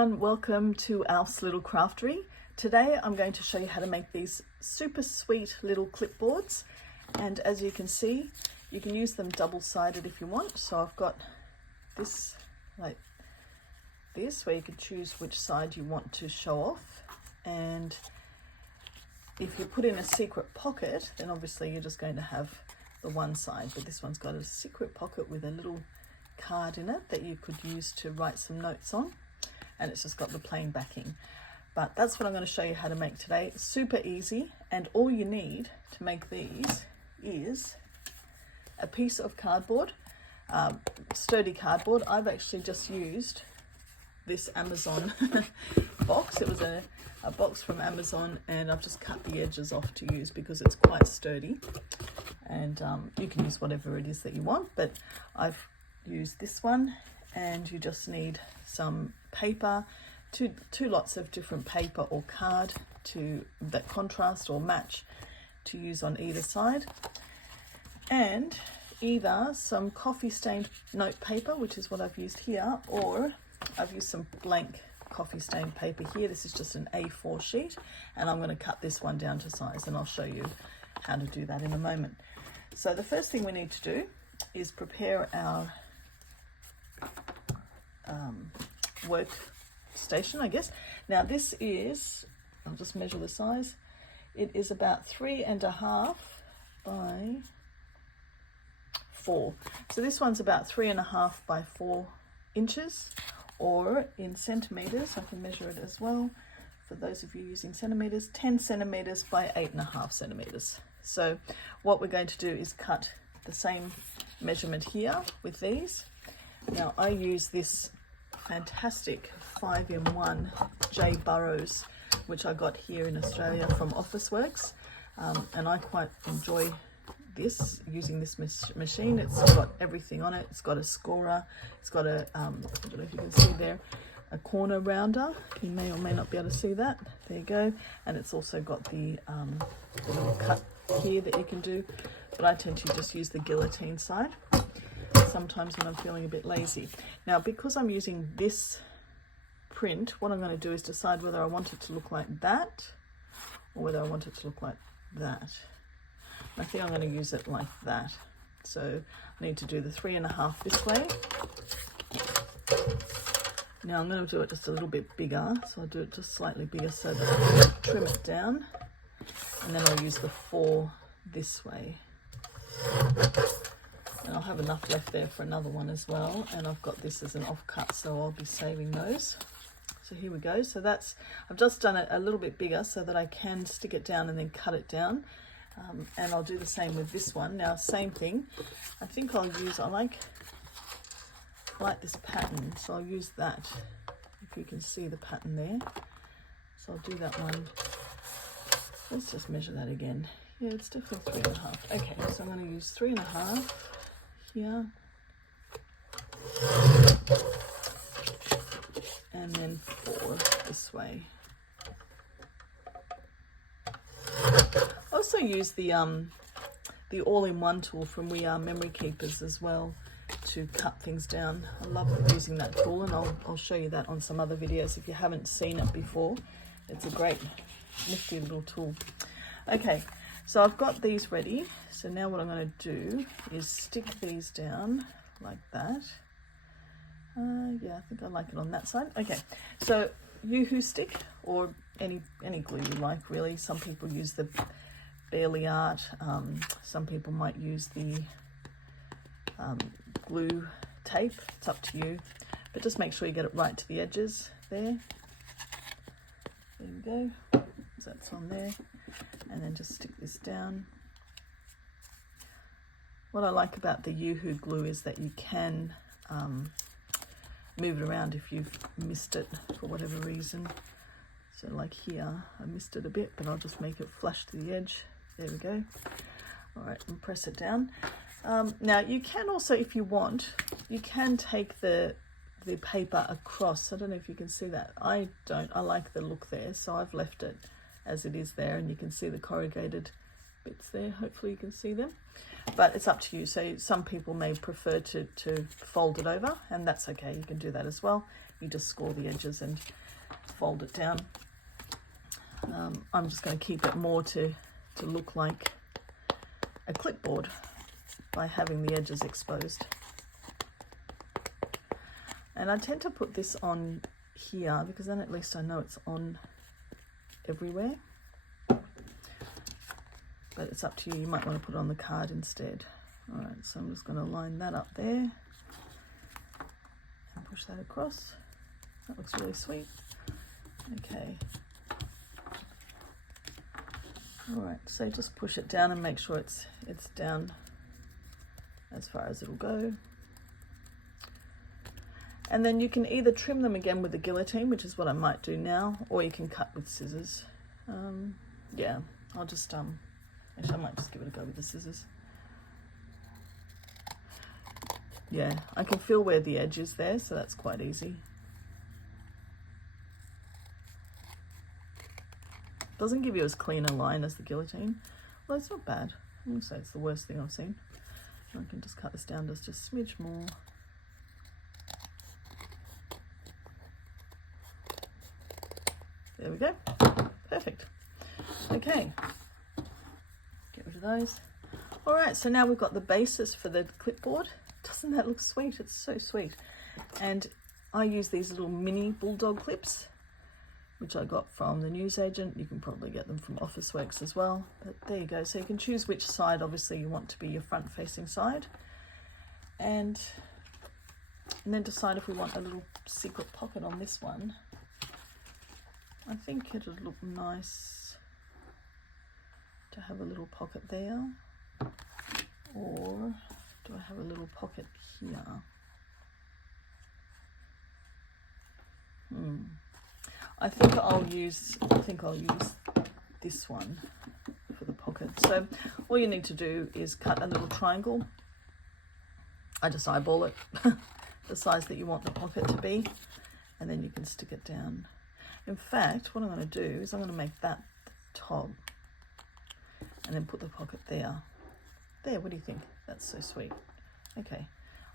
everyone, welcome to Alf's Little Craftery. Today I'm going to show you how to make these super sweet little clipboards, and as you can see you can use them double-sided if you want. So I've got this like this where you can choose which side you want to show off, and if you put in a secret pocket then obviously you're just going to have the one side, but this one's got a secret pocket with a little card in it that you could use to write some notes on, and it's just got the plain backing. But that's what I'm going to show you how to make today. Super easy, and all you need to make these is a piece of cardboard, sturdy cardboard. I've actually just used this Amazon box. It was a box from Amazon, and I've just cut the edges off to use because it's quite sturdy, and you can use whatever it is that you want, but I've used this one. And you just need some paper, two lots of different paper or card that contrast or match to use on either side, and either some coffee stained note paper, which is what I've used here, or I've used some blank coffee stained paper here. This is just an A4 sheet, and I'm going to cut this one down to size, and I'll show you how to do that in a moment. So the first thing we need to do is prepare our workstation, I guess. Now this is, I'll just measure the size. It is about 3.5 by 4. So this one's about 3.5 by 4 inches, or in centimeters, I can measure it as well. For those of you using centimeters, 10 centimeters by 8.5 centimeters. So what we're going to do is cut the same measurement here with these. Now I use this fantastic 5-in-1 J Burrows, which I got here in Australia from Officeworks, and I quite enjoy using this machine. It's got everything on it. It's got a scorer, it's got a I don't know if you can see there, a corner rounder. You may or may not be able to see that. There you go. And it's also got the little cut here that you can do, but I tend to just use the guillotine side sometimes when I'm feeling a bit lazy. Now because I'm using this print, what I'm going to do is decide whether I want it to look like that or whether I want it to look like that. I think I'm going to use it like that. So I need to do the 3.5 this way. Now I'm going to do it just a little bit bigger, so I'll do it just slightly bigger so that I can trim it down, and then I'll use the 4 this way. And I'll have enough left there for another one as well, and I've got this as an offcut, so I'll be saving those. So here we go. So that's, I've just done it a little bit bigger so that I can stick it down and then cut it down, and I'll do the same with this one. Now same thing, I think I like this pattern, so I'll use that, if you can see the pattern there. So I'll do that one. Let's just measure that again. Yeah, it's definitely 3.5. Okay, so I'm going to use 3.5 here, and then 4 this way. I also use the all-in-one tool from We Are Memory Keepers as well to cut things down. I love using that tool, and I'll show you that on some other videos if you haven't seen it before. It's a great nifty little tool. Okay, so I've got these ready. So now what I'm going to do is stick these down like that. Yeah, I think I like it on that side. Okay, so Yoo-hoo stick, or any glue you like really. Some people use the Barely Art. Some people might use the glue tape. It's up to you, but just make sure you get it right to the edges there. There we go. So that's on there, and then just stick this down. What I like about the Yoo-hoo glue is that you can move it around if you've missed it for whatever reason. So like here, I missed it a bit, but I'll just make it flush to the edge. There we go. All right, and press it down. Now you can also, if you want, you can take the paper across. I don't know if you can see that. I don't. I like the look there, so I've left it as it is there, and you can see the corrugated bits there. Hopefully you can see them. but it's up to you. So some people may prefer to fold it over, and that's okay. You can do that as well. You just score the edges and fold it down. I'm just going to keep it more to look like a clipboard by having the edges exposed. And I tend to put this on here because then at least I know it's on everywhere. But it's up to you. You might want to put it on the card instead. All right, so I'm just going to line that up there and push that across. That looks really sweet. Okay. All right, so just push it down and make sure it's down as far as it'll go. And then you can either trim them again with the guillotine, which is what I might do now, or you can cut with scissors. Yeah, I'll just, actually I might just give it a go with the scissors. Yeah, I can feel where the edge is there, so that's quite easy. Doesn't give you as clean a line as the guillotine. Well, it's not bad. I wouldn't say it's the worst thing I've seen. I can just cut this down just a smidge more. There we go. Perfect. Okay. Get rid of those. All right, so now we've got the basis for the clipboard. Doesn't that look sweet? It's so sweet. And I use these little mini bulldog clips, which I got from the newsagent. You can probably get them from Officeworks as well. But there you go. So you can choose which side, obviously, you want to be your front-facing side. And then decide if we want a little secret pocket on this one. I think it'll look nice to have a little pocket there. Or do I have a little pocket here? I think I'll use this one for the pocket. So all you need to do is cut a little triangle. I just eyeball it, the size that you want the pocket to be, and then you can stick it down. In fact, what I'm going to do is I'm going to make that top and then put the pocket there. There, what do you think? That's so sweet. Okay,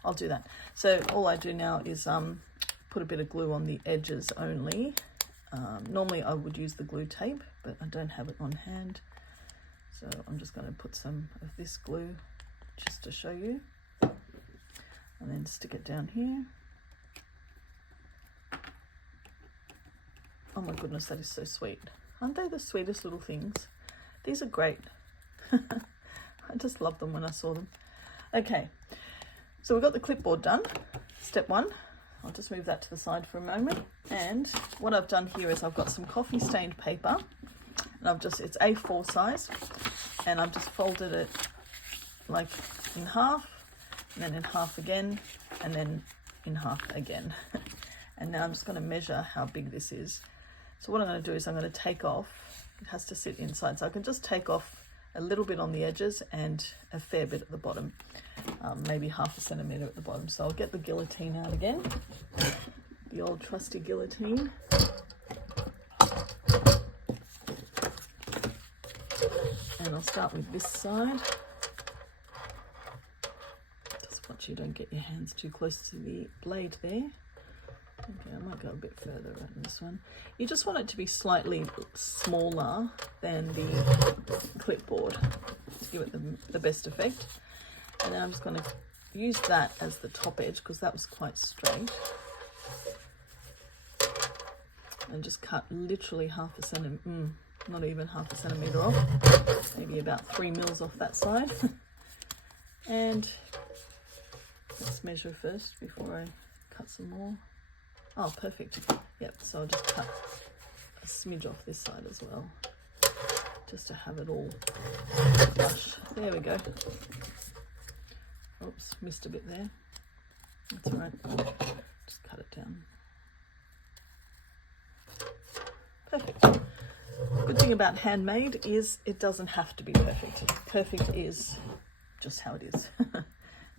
I'll do that. So all I do now is put a bit of glue on the edges only. Normally I would use the glue tape, but I don't have it on hand. So I'm just going to put some of this glue just to show you. And then stick it down here. Oh my goodness, that is so sweet. Aren't they the sweetest little things? These are great. I just love them when I saw them. Okay, so we've got the clipboard done. Step one. I'll just move that to the side for a moment. And what I've done here is I've got some coffee stained paper, and it's A4 size, and I've just folded it like in half, and then in half again, and then in half again. And now I'm just going to measure how big this is. So what I'm going to do is I'm going to take off, it has to sit inside, so I can just take off a little bit on the edges and a fair bit at the bottom, maybe 0.5 centimetre at the bottom. So I'll get the guillotine out again, the old trusty guillotine. And I'll start with this side. Just watch you don't get your hands too close to the blade there. Okay, I might go a bit further on this one. You just want it to be slightly smaller than the clipboard to give it the best effect. And then I'm just going to use that as the top edge because that was quite straight. And just cut literally 0.5 centimetre, not even 0.5 centimetre off, maybe about 3 mils off that side. And let's measure first before I cut some more. Oh, perfect. Yep, so I'll just cut a smidge off this side as well, just to have it all flush. There we go. Oops, missed a bit there. That's all right. Just cut it down. Perfect. Good thing about handmade is it doesn't have to be perfect. Perfect is just how it is,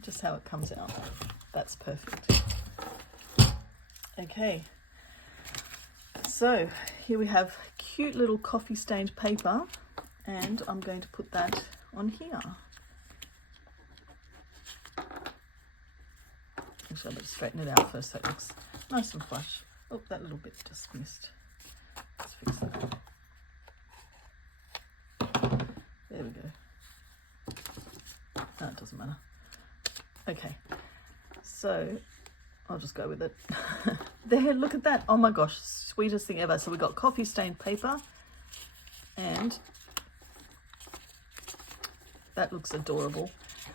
just how it comes out. That's perfect. Okay, so here we have cute little coffee stained paper, and I'm going to put that on here. Actually, I better straighten it out first so it looks nice and flush. Oh, that little bit just missed. Let's fix that. There we go. No, it doesn't matter. Okay, so I'll just go with it. There, look at that. Oh my gosh, sweetest thing ever. So we got coffee stained paper, and that looks adorable.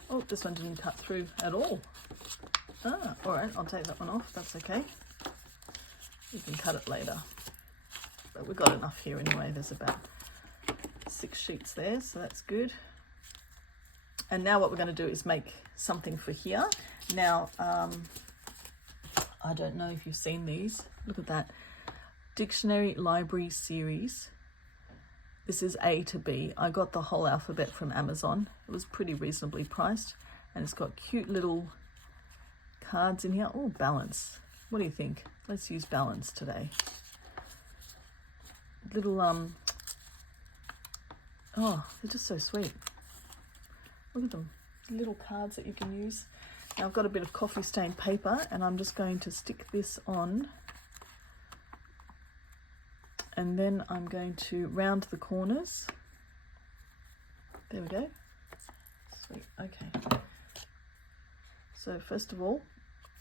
Oh, this one didn't cut through at all. Ah, all right, I'll take that one off. That's okay. You can cut it later. But we've got enough here anyway. There's about 6 sheets there, so that's good. And now what we're going to do is make something for here. Now, I don't know if you've seen these. Look at that. Dictionary Library Series. This is A to B. I got the whole alphabet from Amazon. It was pretty reasonably priced. And it's got cute little cards in here. Oh, balance. What do you think? Let's use balance today. Little, oh, they're just so sweet. Look at them. Little cards that you can use. Now I've got a bit of coffee stained paper and I'm just going to stick this on. And then I'm going to round the corners. There we go. Sweet, okay. So first of all,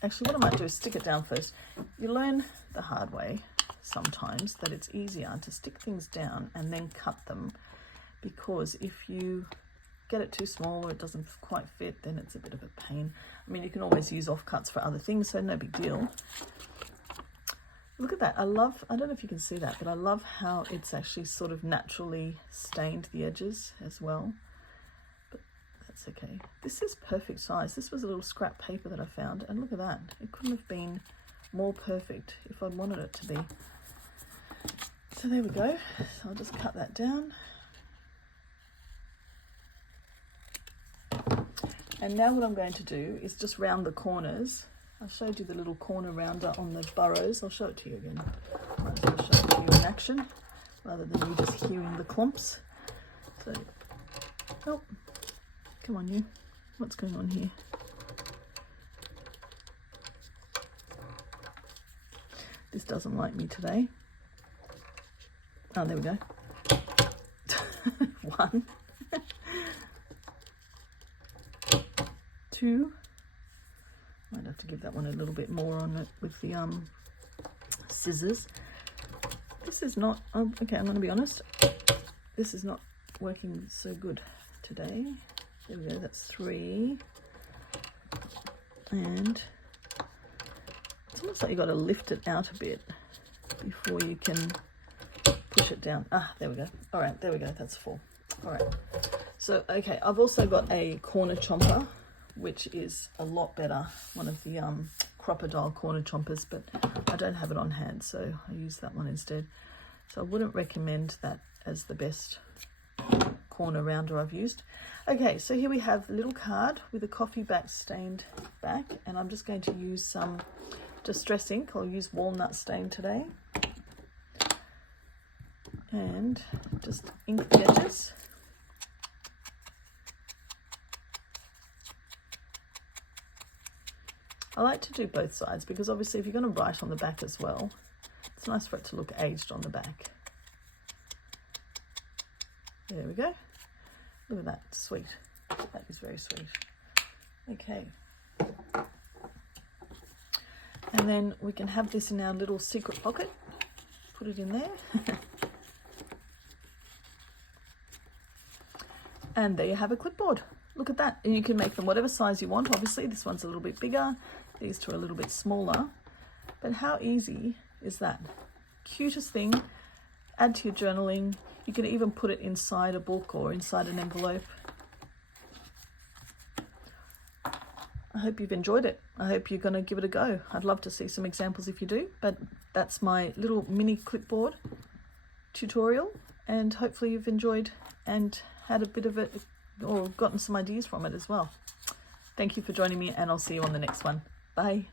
actually what I might do is stick it down first. You learn the hard way sometimes that it's easier to stick things down and then cut them, because if you get it too small or it doesn't quite fit, then it's a bit of a pain. I mean, you can always use offcuts for other things, so no big deal. Look at that. I don't know if you can see that, but I love how it's actually sort of naturally stained the edges as well. But that's okay. This is perfect size. This was a little scrap paper that I found, and look at that. It couldn't have been more perfect if I'd wanted it to be. So there we go. So I'll just cut that down. And now what I'm going to do is just round the corners. I showed you the little corner rounder on the burrows. I'll show it to you again. Might as well show it to you in action rather than you just hearing the clumps. So, oh, come on you. What's going on here? This doesn't like me today. Oh, there we go. 1. 2. Might have to give that one a little bit more on it with the scissors. This is not, okay, I'm going to be honest. This is not working so good today. There we go, that's 3. And it's almost like you've got to lift it out a bit before you can push it down. Ah, there we go. All right, there we go, that's 4. All right, so, okay, I've also got a corner chomper, which is a lot better, one of the crocodile corner chompers, but I don't have it on hand, so I use that one instead. So I wouldn't recommend that as the best corner rounder I've used. Okay, so here we have a little card with a coffee back stained back, and I'm just going to use some distress ink. I'll use walnut stain today, and just ink the edges. I like to do both sides because obviously if you're going to write on the back as well, it's nice for it to look aged on the back. There we go. Look at that, sweet. That is very sweet. Okay. And then we can have this in our little secret pocket. Put it in there. And there you have a clipboard. Look at that. And you can make them whatever size you want. Obviously, this one's a little bit bigger. These two are a little bit smaller. But how easy is that? Cutest thing. Add to your journaling. You can even put it inside a book or inside an envelope. I hope you've enjoyed it. I hope you're going to give it a go. I'd love to see some examples if you do. But that's my little mini clipboard tutorial. And hopefully you've enjoyed and had a bit of it, or gotten some ideas from it as well. Thank you for joining me, and I'll see you on the next one. Bye.